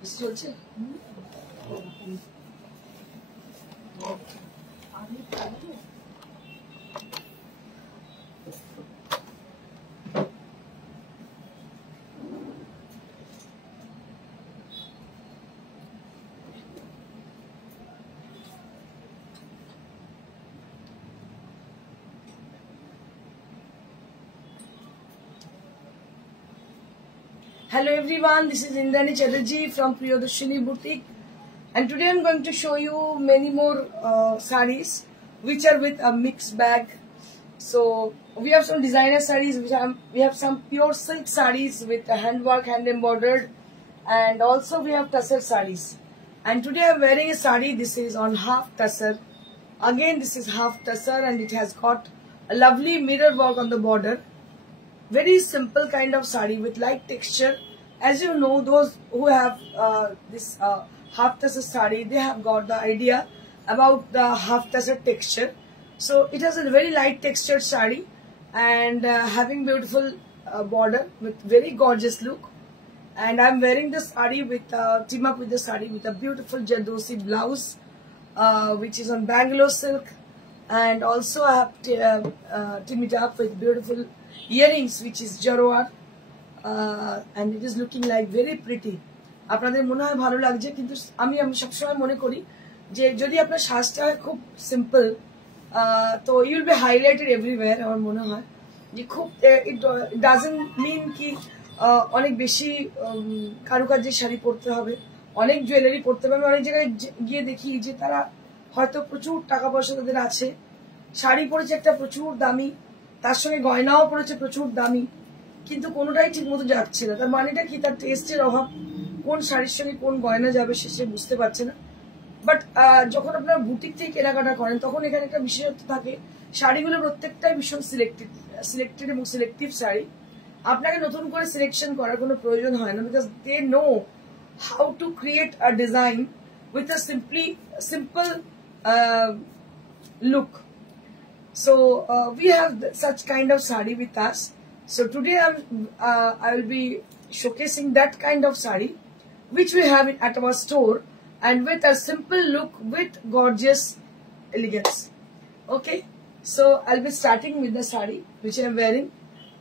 বেশি চলছে? Hello everyone, this is Indrani Chatterjee from Priyadarshini Boutique, and today I'm going to show you many more sarees which are with a mixed bag. So we have some designer sarees, we have some pure silk sarees with a handwork, hand embroidered, and also we have tussar sarees. And today I'm wearing a saree. This is on half tussar. Again, this is half tussar, and it has got a lovely mirror work on the border. Very simple kind of saree with light texture. As you know, those who have this half tussar saree, they have got the idea about the half tussar texture. So it has a very light textured saree and having beautiful border with very gorgeous look. And I'm wearing the saree with team up with the saree with a beautiful Jardosi blouse, which is on Bangalore silk, and also I have teamed it up with beautiful earrings which is Jarwar, and it is looking like very pretty. আপনাদের মনে হয় ভালো লাগছে, কিন্তু আমি সবসময় মনে করি যে যদি আপনার সাজটা হয় খুব সিম্পল, তো you will be highlighted everywhere. আমার মনে হয় যে খুব ইট ডাজন্ট মিন কি অনেক বেশি কারুকার্যের শাড়ি পরতে হবে, অনেক জুয়েলারি পরতে হবে। আমি অনেক জায়গায় গিয়ে দেখি যে তারা হয়তো প্রচুর টাকা পয়সা তাদের আছে, শাড়ি পরেছে একটা প্রচুর দামি, তার সঙ্গে গয়নাও পড়েছে প্রচুর দামি, কিন্তু কোনোটাই ঠিক মতো যাচ্ছে না। তার মানেটা কি? তার টেস্টের অভাব। কোন শাড়ির সঙ্গে কোন গয়না যাবে সে বুঝতে পারছে না। বাট যখন আপনারা বুটিক থেকে কেনাকাটা করেন তখন এখানে একটা বিশেষত্ব থাকে, শাড়িগুলো প্রত্যেকটাই ভীষণ সিলেক্টেড এবং সিলেক্টিভ শাড়ি। আপনাকে নতুন করে সিলেকশন করার কোনো প্রয়োজন হয় না, because they know how to create a design with a simple look. So we have such kind of sari with us. So today I will be showcasing that kind of sari which we have at our store, and with a simple look with gorgeous elegance. Okay, so I'll be starting with the sari which I am wearing.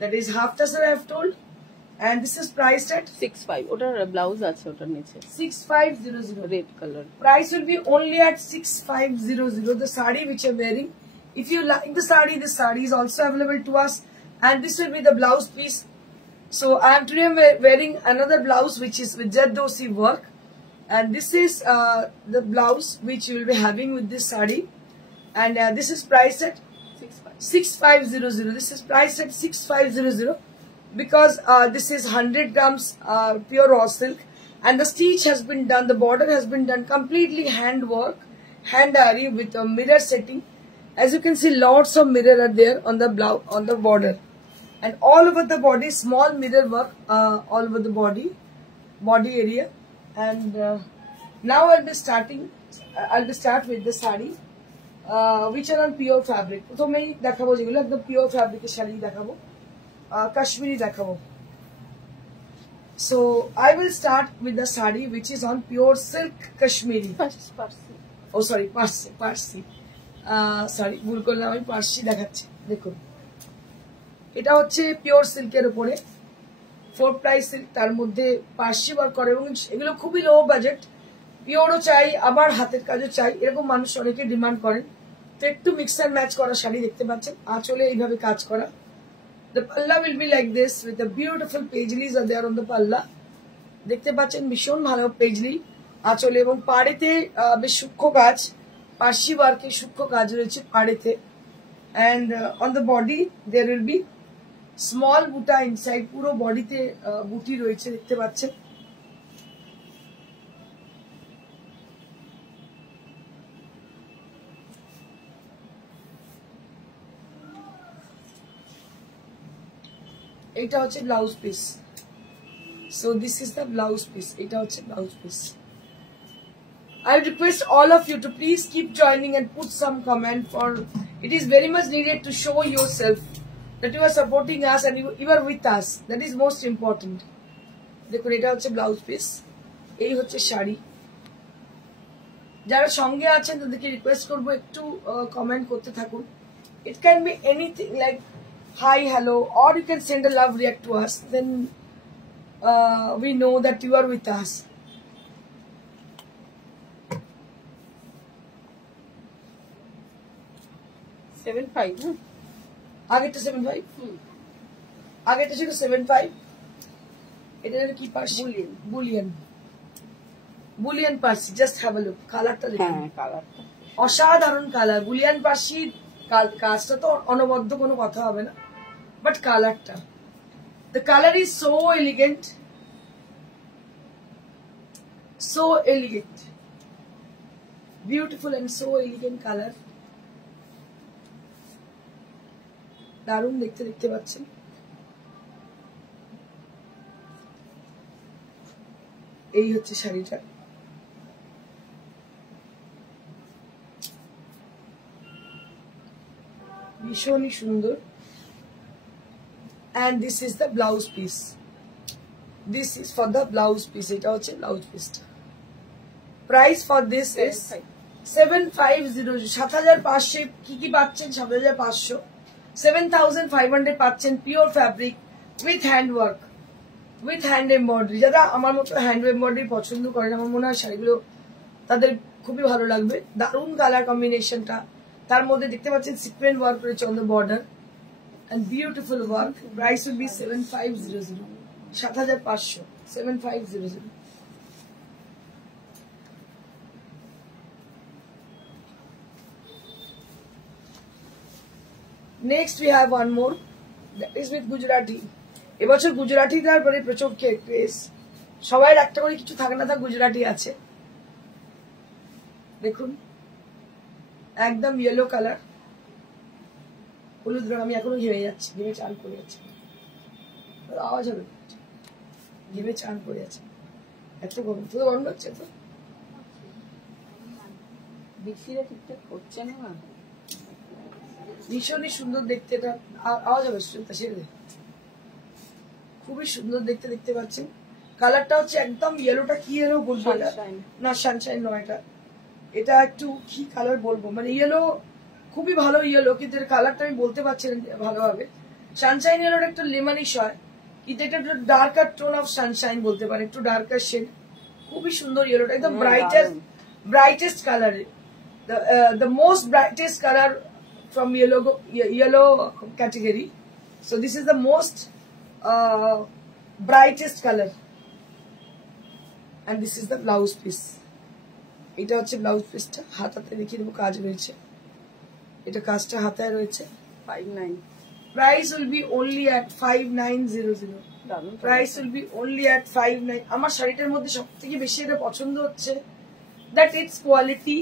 That is half tussar, I have told, and this is priced at 65. ওটার ব্লাউজ আছে ওটার নিচে 6500 red color. Price will be only at 6500. The sari which I am wearing, if you like the sari is also available to us, and this will be the blouse piece. So I am today wearing another blouse which is with Jardosi work, and this is the blouse which you will be having with this sari, and this is priced at 6500. This is priced at 6500 because this is 100 grams pure raw silk, and the stitch has been done, the border has been done completely hand work, hand ari with a mirror setting. As you can see, lots of mirror are there on the blouse, on the border, and all over the body small mirror work all over the body area. And now I'll be start with the sari which are on pure fabric. প্রথমেই দেখাবো যেগুলো একদম পিওর ফ্যাব্রিকের শাড়ি দেখাবো, কাশ্মীরি দেখাবো। So I will start with the sari which is on pure silk Kashmiri. Oh sorry, Parsi. Sorry ভুল করলাম, আমি পার্সি দেখাচ্ছি। দেখুন, এটা হচ্ছে পিওর সিল্কের উপরে 4 প্লাই সিল্ক, তার মধ্যে পার্সি ওয়ার্ক করে, এবং এগুলো খুবই লো বাজেট। পিওরও চাই, আবার হাতের কাজও চাই, এরকম মানুষ অনেকে ডিমান্ড করেন। তো একটু মিক্স অ্যান্ড ম্যাচ করা শাড়ি দেখতে পাচ্ছেন, আঁচলে এইভাবে কাজ করা। The palla will be like this with the beautiful paisleys are there on the palla. দেখতে পাচ্ছেন ভীষণ ভালো পেজলি আঁচলে, এবং পাড়েতে বেশ সূক্ষ্ম কাজ, পার্সি ওয়ার্কের সূক্ষ্ম কাজ রয়েছে পাড়েতে। and on the body there will be small বুটা ইনসাইড, পুরো বডিতে বুটি রয়েছে দেখতে পাচ্ছেন। এটা হচ্ছে blouse piece. So this is the blouse piece. এটা হচ্ছে blouse piece. I would request all of you to please keep joining and put some comment, for it is very much needed to show yourself that you are supporting us and you are with us. That is most important. দেখুন, এটা হচ্ছে blouse piece, এই হচ্ছে শাড়ি। যারা সঙ্গে আছেন তাদেরকে রিকোয়েস্ট করবো একটু কমেন্ট করতে থাকুন। It can be anything like hi, hello, or you can send a love react to us. Then we know that you are with us. আগেরটা 7.5, আগেরটা ছিল 7.5। এটা কি পার্সি? বুলিয়ান Parsi. Just have a look, কালারটা দেখুন, অসাধারণ কালার। বুলিয়ান পার্সি কাজটা তো অনবদ্য, কোনো কথা হবে না, বাট কালারটা, the colour is so elegant, so elegant, beautiful and so elegant colour. দারুণ দেখতে, দেখতে পাচ্ছেন। এই হচ্ছে শাড়িটা। ভীষণই সুন্দর। and this is the blouse piece. This is for the blouse piece. এটা হচ্ছে ব্লাউজ পিসটা। Price for this is 7500। 7500 কি পাচ্ছেন? 7500। 7500 পাচ্ছেন pure fabric with hand work, with hand embroidery. যারা আমার মতো হ্যান্ড এমব্রয়ডারি পছন্দ করেন, আমার মনে হয় শাড়িগুলো তাদের খুবই ভালো লাগবে। দারুণ কালার কম্বিনেশনটা, তার মধ্যে দেখতে পাচ্ছেন সিকোয়েন্স ওয়ার্ক রয়েছে on the border and beautiful work. Price will be 7500, 7500, 7500. Next we have one more, that is with Gujarati. এবছর গুজরাটি তারপরে প্রচুর ক্রেজ, সবাই একটা করে কিছু থাকে না, তা গুজরাটি আছে। দেখুন একদম ইয়েলো কালার, হলুদ রং। আমি এখনো ঘেমে যাচ্ছি, ঘেমে চান করে যাচ্ছি, আওয়াজ হবে, ঘেমে চান করে যাচ্ছে, এত গরম। তো গরম লাগছে তো, বেশিরা ঠিকঠাক করছে না। ভীষণই সুন্দর দেখতে। এটা আওয়াজ হবে, সেরে দে। খুবই সুন্দর দেখতে, দেখতে পাচ্ছেন। কালারটা হচ্ছে একদম ইয়েলোটা, কি ইয়েলো বলবো না, সানশাইন নয় এটা, এটা একটু কি কালার বলবো, মানে ইয়েলো, খুবই ভালো ইয়েলো, কিন্তু এর কালারটা আমি বলতে পারছি না ভালোভাবে। সানশাইন ইয়েলোর একটা লেমনিশ হয়, কিন্তু এটা একটু ডার্কার টোন অফ সানশাইন বলতে পারে, একটু ডার্কার শেড। খুবই সুন্দর ইয়েলোটা, একদম brightest colour, the most brightest color from yellow category. So this is the most brightest color, and this is the blouse piece. এটা হচ্ছে ব্লাউজ পিসটা। হাতাতে দেখিয়ে দেবো, কাজ রয়েছে, এটা কাজটা হাতায় রয়েছে। 59. Price will be only at 5900. Price will be only at 59. আমার শাড়িটার মধ্যে সবথেকে বেশি এটা পছন্দ হচ্ছে that its quality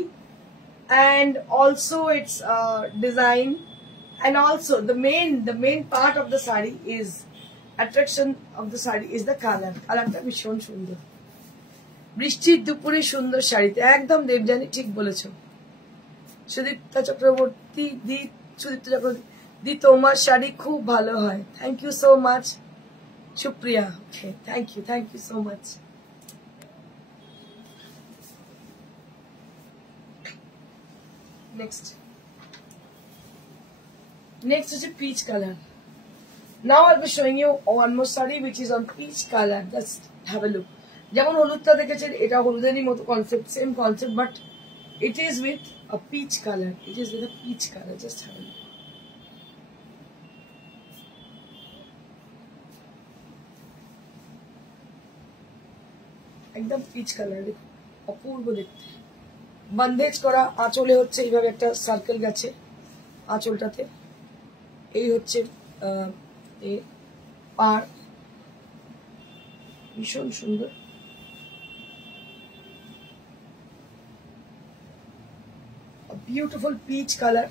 and also its design, and also the main part of the sari is attraction of the sari is the color. কালারটা ভীষণ সুন্দর, বৃষ্টির দুপুরে সুন্দর শাড়িতে একদম দেবজানি ঠিক বলেছো। সুদীপ্তা চক্রবর্তী দি তোমার শাড়ি খুব ভালো হয়। Thank you so much Supriya. Okay, thank you so much. Next is a peach color. Now I'll be showing you one more saree which is on peach color. Just have a look. যেমন হলুদটা দেখেছেন, এটা হলুদেরই মতো concept, same concept, but it is with a peach color. It is with a peach color. Just have a look. একদম peach colour, দেখুন অপূর্ব দেখতে। বন্দেজ করা আঁচলে হচ্ছে এইভাবে একটা সার্কেল গেছে আঁচলটাতে, এই হচ্ছে পার, ভীষণ সুন্দর। A beautiful peach color,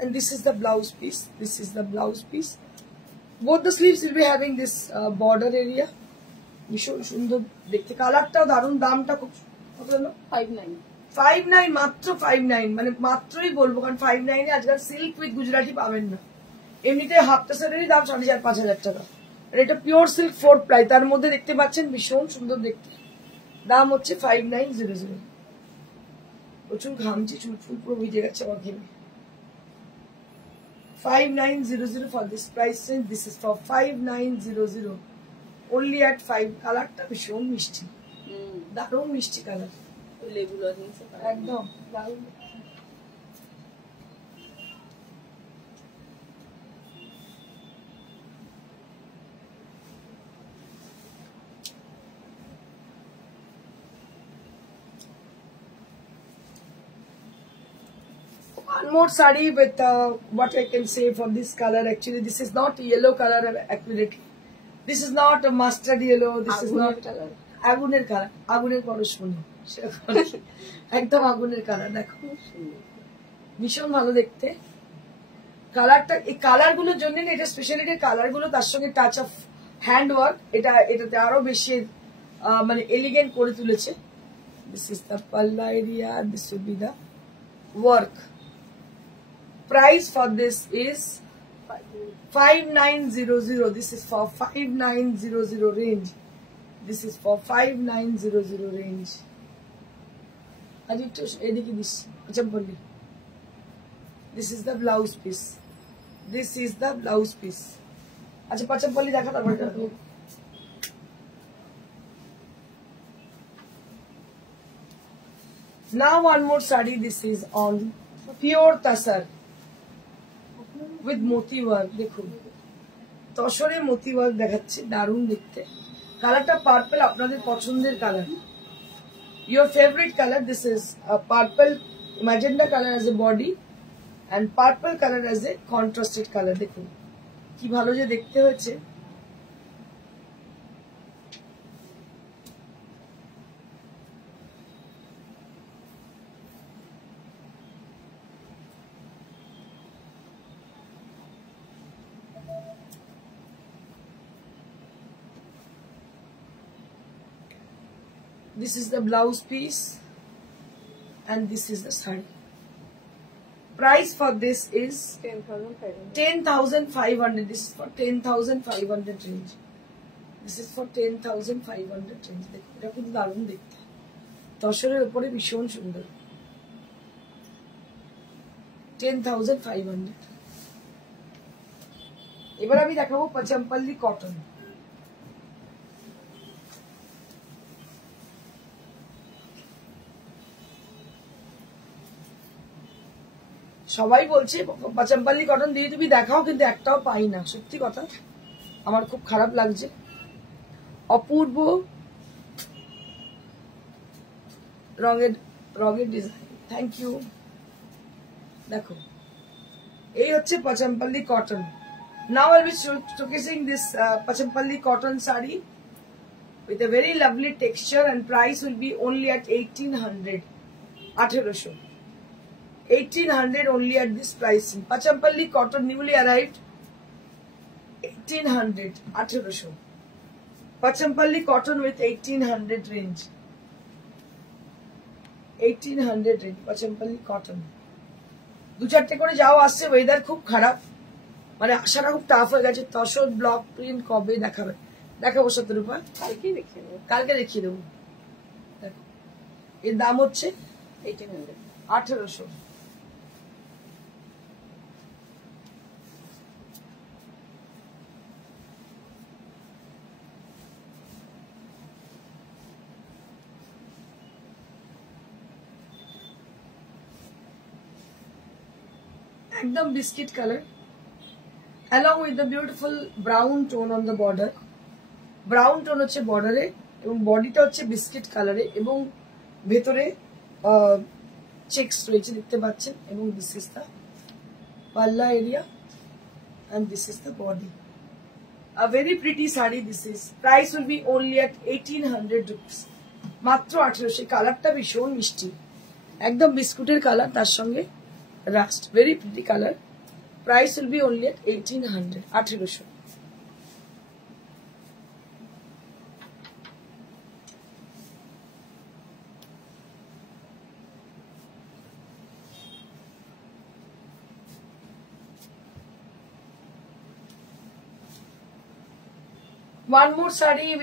and this is the blouse piece. This is the blouse piece. Both the sleeves will be having this border area. ভীষণ সুন্দর দেখতে, কালারটাও দারুণ। দামটা খুব 59, মাত্র 59, মানে মাত্রই বলবো, কারণ 59 এ আজকাল সিল্ক উইথ গুজরাটি পাবেন না। এমনিতে হাফটা সেটেরই দাম 4500 টাকা, আর এটা পিওর সিল্ক 4 প্লাই, তার মধ্যে দেখতে পাচ্ছেন ভীষণ সুন্দর দেখতে। দাম হচ্ছে 5900। প্রচুর ঘামছি, চুল ফুল পুরো ভিজে গেছে আমার ঘেমে। 5900 for this price range. This is for 5900 only at 5। কালারটা ভীষণ মিষ্টি, দারুণ মিষ্টি কালার, লেবু লজেন্স একদম দারুণ। One more saree with what I can say for this color. Actually, this is not yellow color accurately. This is not a mustard yellow. This is not আগুনের কালার, আগুনের পরশমণি, একদম আগুনের কালার। দেখো ভীষণ ভালো দেখতে কালারটা। এই কালার গুলোর জন্য এটা স্পেশালিটি, কালার গুলো তার সঙ্গে টাচ অফ হ্যান্ড ওয়ার্ক এটাতে আরো বেশি মানে এলিগেন্ট করে তুলেছে। দিস ইজ দ্য পাল্লা area, this will be the work. Price for this is 5900. This is for 5900 range. This is for 5900 range. এদিকে দিস পচামপল্লি। This is the blouse piece. This is the blouse piece. আচ্ছা পচামপল্লি দেখা তারপরে দেখো। Now one more saree. This is on pure tasar with moti work. দেখুন তসরে মতি ওয়ার্ক দেখাচ্ছে, দারুণ দেখতে। কালারটা পার্পল, আপনাদের পছন্দের colour, your favorite color. This is a purple magenta color as a body and purple color as a contrasted color. দেখুন কি ভালো যে দেখতে হয়েছে। This is the blouse piece and this is the saree. Price for this is 10,500. This is for 10,500 range. This is for 10,500 range. দেখো এটা কিন্তু দারুণ দেখতে, তসরের উপরে ভীষণ সুন্দর। 10,500। এবার আমি দেখাবো পচামপল্লি কটন। সবাই বলছে পচামপল্লি কটন দিয়ে তুমি দেখাও, কিন্তু একটাও পাই না, সত্যি কথা আমার খুব খারাপ লাগছে। অপূর্ব রঙের ডিজাইন, থ্যাংক ইউ। দেখো এই হচ্ছে Pochampally cotton. Now I will be showcasing this Pochampally cotton sari with a very lovely texture and price will be only at 1800. 1800 1800 only at this pricing. Pachampalli cotton newly arrived 1800. 1800 Pachampalli cotton with 1800 range. 1800 range Pachampalli cotton. দু চারটে করে যাও আসছে, ওয়েদার খুব খারাপ, মানে আসাটা খুব টাফ হয়ে গেছে। তসর ব্লক প্রিন্ট কবে দেখাবে? দেখাবো শতরূপা, কালকে দেখিয়ে দেবো। দেখো এর দাম হচ্ছে 1800। 1800। একদম biscuit colour along with the beautiful brown tone on the border. Brown tone হচ্ছে বর্ডারে এবং বডিটা হচ্ছে বিস্কিট কালারে এবং ভেতরে চেকস রয়েছে দেখতে পাচ্ছেন। এবং দিস ইজ দ্য পাল্লা area and this is the body. A very pretty saree this is. Price will be only at 1800 rupees. মাত্র 1800। কালারটা ভীষণ মিষ্টি, একদম বিস্কুটের কালার, তার সঙ্গে rushed, very pretty color. Price will be only at 1800. 1800। One more sari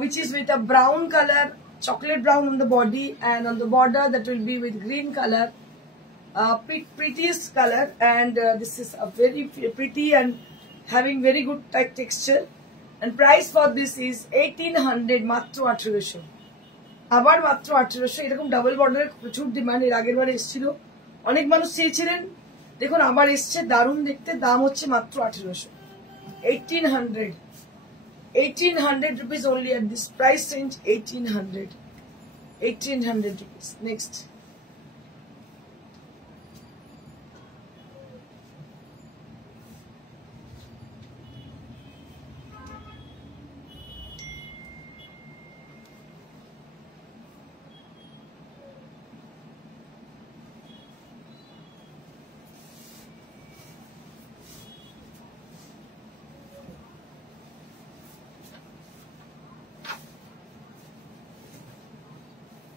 which is with a brown color, chocolate brown on the body, and on the border that will be with green color, prettiest color, and this is a very pretty and having very good tight texture. And price for this is 1800, মাত্র 1800, আবার মাত্র 1800। এরকম ডাবল বর্ডারের প্রচুর ডিমান্ড, এর আগের বার এসেছিল, অনেক মানুষ চেয়েছিলেন, দেখুন আবার এসছে, দারুণ দেখতে। দাম হচ্ছে মাত্র 1800, 1800, 1800 rupees only at this price range, 1800, 1800 rupees. Next.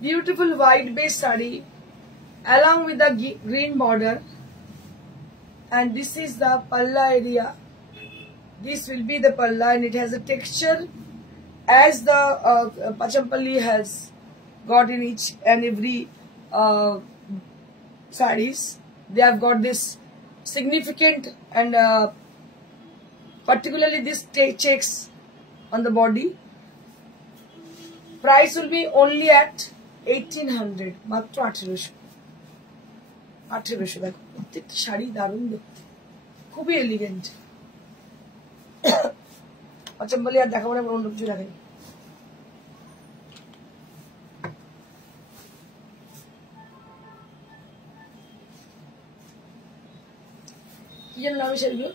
Beautiful white base sari along with the green border, and this is the palla area. This will be the palla, and it has a texture as the Pachampalli has got in each and every saris. They have got this significant and particularly this checks on the body. Price will be only at 1800, মাত্র 1800, 1800। দেখো প্রত্যেকটা শাড়ি দারুণ দেখতে, খুবই এলিগেন্ট। পাচাম্বলি আর দেখাবো না, অন্য কিছু দেখাই। কি যেন নামে শাড়িগুলো?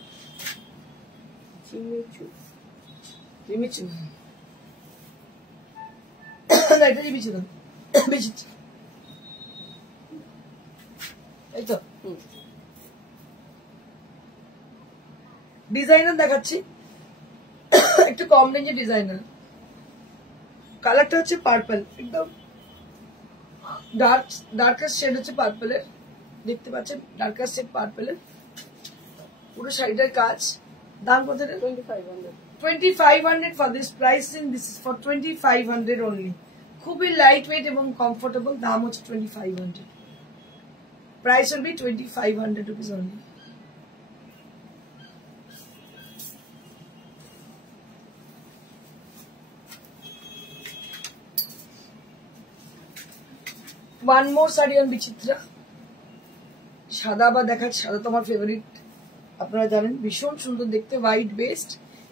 জিমিচু, জিমিচু না, এটা জিমিচু না, বেশিচ্ছি এই তো। ডিজাইনার দেখাচ্ছি, একটু কম রেঞ্জের ডিজাইনার। কালারটা হচ্ছে পার্পল, একদম ডার্কার শেড হচ্ছে পার্পলের, দেখতে পাচ্ছেন ডার্কার শেড পার্পলের, পুরো শাড়িটার কাজ। দাম কত? 2500, 2500 for this pricing. This is for 2500 only. খুবই লাইট ওয়েট এবং কমফোর্টেবল। দাম হচ্ছে 2500। Price will be 2500 rupees only. One more saree on বিচিত্রা, সাদা বা দেখাচ্ছে। সাদা তো আমার ফেভারিট, আপনারা জানেন, ভীষণ সুন্দর দেখতে, হোয়াইট বেসড।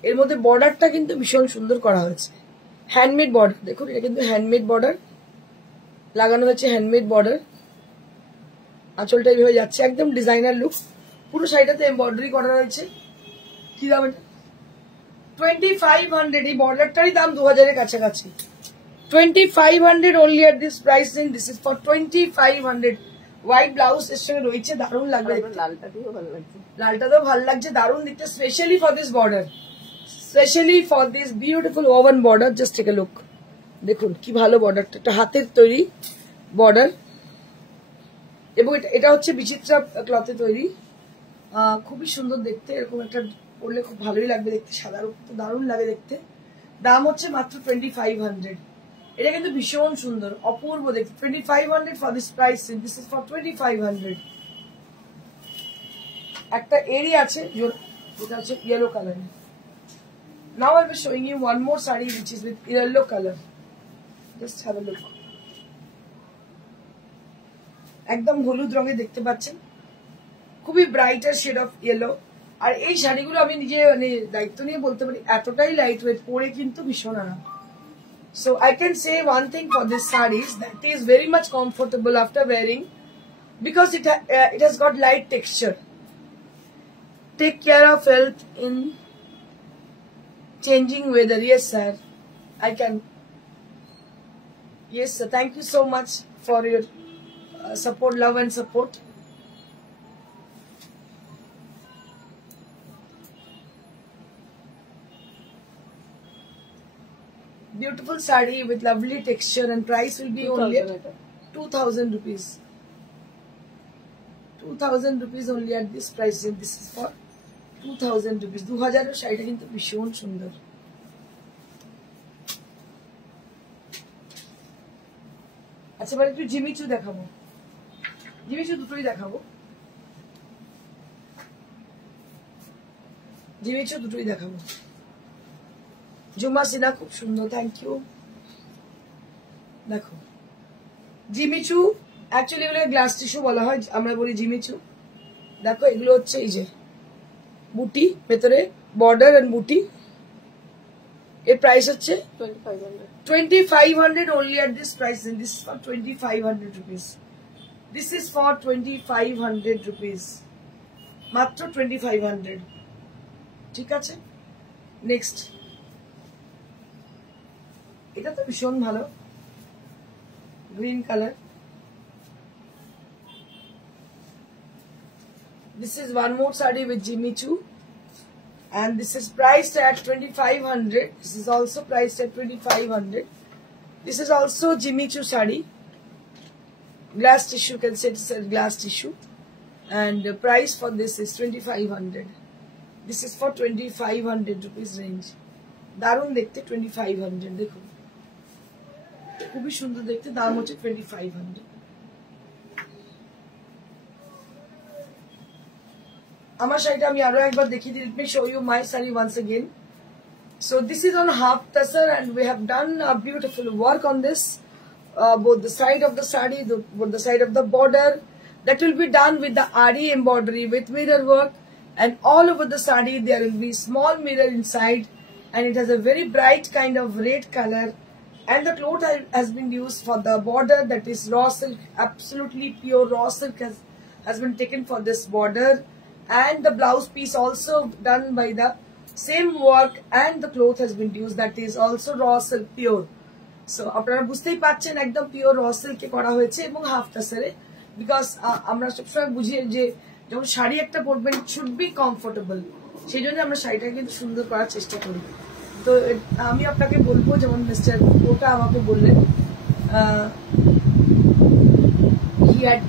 এর মধ্যে বর্ডারটা কিন্তু ভীষণ সুন্দর করা হয়েছে, হ্যান্ডমেড বর্ডার। দেখুন এটা কিন্তু হ্যান্ডমেড বর্ডার লাগানো হয়েছে, হ্যান্ডমেড বর্ডার। আঁচলটা এইভাবে যাচ্ছে, একদম ডিজাইনার লুক। পুরো শাড়িটাতে এমব্রয়ডারি করা রয়েছে। কি দাম এটা? 2500। এই বর্ডারটারই দাম 2000 এর কাছাকাছি। 2500 only at this pricing. This is for 2500. White blouse এর সঙ্গে রয়েছে, দারুণ লাগবে। লালটা দিয়েও ভালো লাগছে, লালটাতেও ভালো লাগছে, দারুণ দেখতে, specially for this border, specially for this beautiful woven border. Just take a look, দেখুন কি ভালো বর্ডারটা, একটা হাতের তৈরি বর্ডার, এবং এটা হচ্ছে বিচিত্রা ক্লথে তৈরি। খুবই সুন্দর দেখতে, এরকম একটা পরলে খুব ভালোই লাগবে দেখতে, সাদার উপর তো দারুণ লাগে দেখতে। দাম হচ্ছে মাত্র 2500। এটা কিন্তু ভীষণ সুন্দর, অপূর্ব দেখতে। 2500 for this price. This is for 2500। একটা এরি আছে যেটা হচ্ছে yellow colour. Now I will showing you one more sari which is with yellow color. Just have a look. একদম হলুদ রঙে দেখতে পাচ্ছেন, খুবই ব্রাইটার শেড অফ ইয়েলো। আর এই শাড়িগুলো আমি নিজে মানে দায়িত্ব নিয়ে বলতে পারি, এতটাই লাইট ওয়েট, পরে কিন্তু ভীষণ আরাম। So I can say one thing for this sarees, that is very much comfortable after wearing, because it has got light texture. Take care of health in changing weather. Yes sir, I can. Yes sir, thank you so much for your support, love and support. Beautiful saree with lovely texture, and price will be only 2000 rupees. 2000 rupees only at this price. This is for 2000 rupees. 2000 এর শাড়িটা কিন্তু ভীষণ সুন্দর। আচ্ছা এবার একটু জিমিচু দেখাবো, জিমিচু দুটোই দেখাবো, জিমিচু দুটোই দেখাবো। জুমা সিনা খুব সুন্দর, থ্যাংক ইউ। দেখো জিমিচু অ্যাকচুয়ালি এগুলো গ্লাস টিস্যু বলা হয়, আমরা বলি জিমিচু। দেখো এগুলো হচ্ছে এই যে বুটি, ভেতরে বর্ডার এন্ড বুটি। এর প্রাইস হচ্ছে 2500 only at this price, and this is for 2500 rupees. This is for 2500 rupees, মাত্র 2500। ঠিক আছে, নেক্সট এটা তো ভীষণ ভালো, green colour. This is one more saree with Jimmy Choo, and this is priced at 2500. This is also priced at 2500. This is also Jimmy Choo saree, glass tissue, you can say it's a glass tissue, and the price for this is 2500. This is for 2500 rupees range. দারুণ দেখতে, 2500। দেখুন খুবই সুন্দর দেখতে, দাম হচ্ছে 2500। আমার শাড়িটা আমি আরো একবার দেখিয়ে দিই। Let me show you my saree once again. So this is on half tassar, and we have done a beautiful work on this, both the side of the saree, both the side of the border. That will be done with the Ari embroidery with mirror work, and all over the saree there will be small mirror inside, and it has a very bright kind of red color. And the cloth has been used for the border, that is raw silk, absolutely pure raw silk has been taken for this border. And the blouse piece also done by the same work, and the cloth has been used, that is also raw silk pure. So আপনারা বুঝতেই পাচ্ছেন একদম পিওর র সিল্কে করা হয়েছে এবং হাফ টাসারে, বিকজ আমরা সবসময় বুঝি যে যখন শাড়ি একটা পরবেন শুড বি কমফোর্টেবল, সেই জন্য আমরা শাড়িটাকে কিন্তু সুন্দর করার চেষ্টা করি। তো আমি আপনাকে বলবো, যেমন মিস্টার ওটা আমাকে বললেন, he had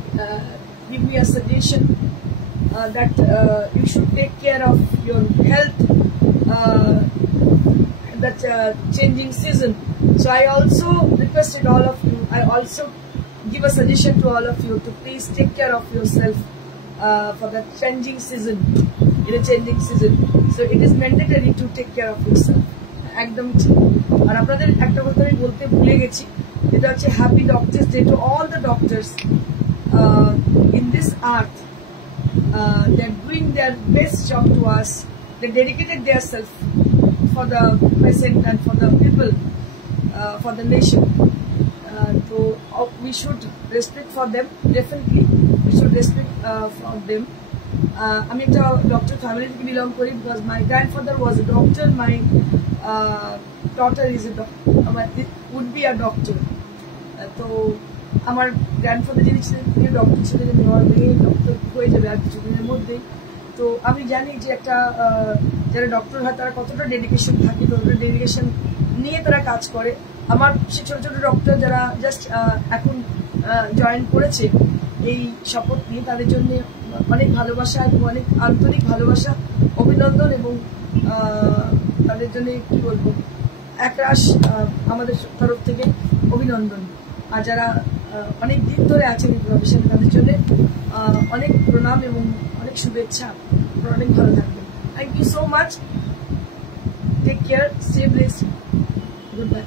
give me a suggestion that you should take care of your health, that changing season. So I also requested all of you, I also give a suggestion to all of you to please take care of yourself for the changing season, in a changing season. So it is mandatory to take care of yourself. একদম ঠিক। আর আপনাদের একটা কথা আমি বলতে ভুলে গেছি, যেটা হচ্ছে happy doctors day to all the doctors in this art. They're doing their best job to us. They dedicated themselves for the patient and for the people, for the nation. So we should respect for them, definitely we should respect for them. আমি একটা doctor family থেকে belong করি, because my grandfather was a doctor, my daughter is a would be a doctor. তো আমার গ্র্যান্ডফাদার যিনি ছিলেন তিনি ডক্টর ছিলেন, আমার মেয়ে ডক্টর হয়ে যাবে আর কিছুদিনের মধ্যেই। তো আমি জানি যে একটা যারা ডক্টর হয় তারা কতটা ডেডিকেশন থাকে, কতটা ডেডিকেশন নিয়ে তারা কাজ করে। আমার সে ছোট ছোট ডক্টর যারা জাস্ট এখন জয়েন করেছে এই শপথ নিয়ে, তাদের জন্য অনেক ভালোবাসা এবং অনেক আন্তরিক ভালোবাসা, অভিনন্দন, এবং তাদের জন্য কি বলবো, একরাশ আমাদের তরফ থেকে অভিনন্দন। আর যারা অনেক দিন ধরে আছেন এই প্রফেশনে, তাদের জন্য অনেক প্রণাম এবং অনেক শুভেচ্ছা। অনেক ভালো থাকবেন। Thank you so much, take care, stay blessed, good bye.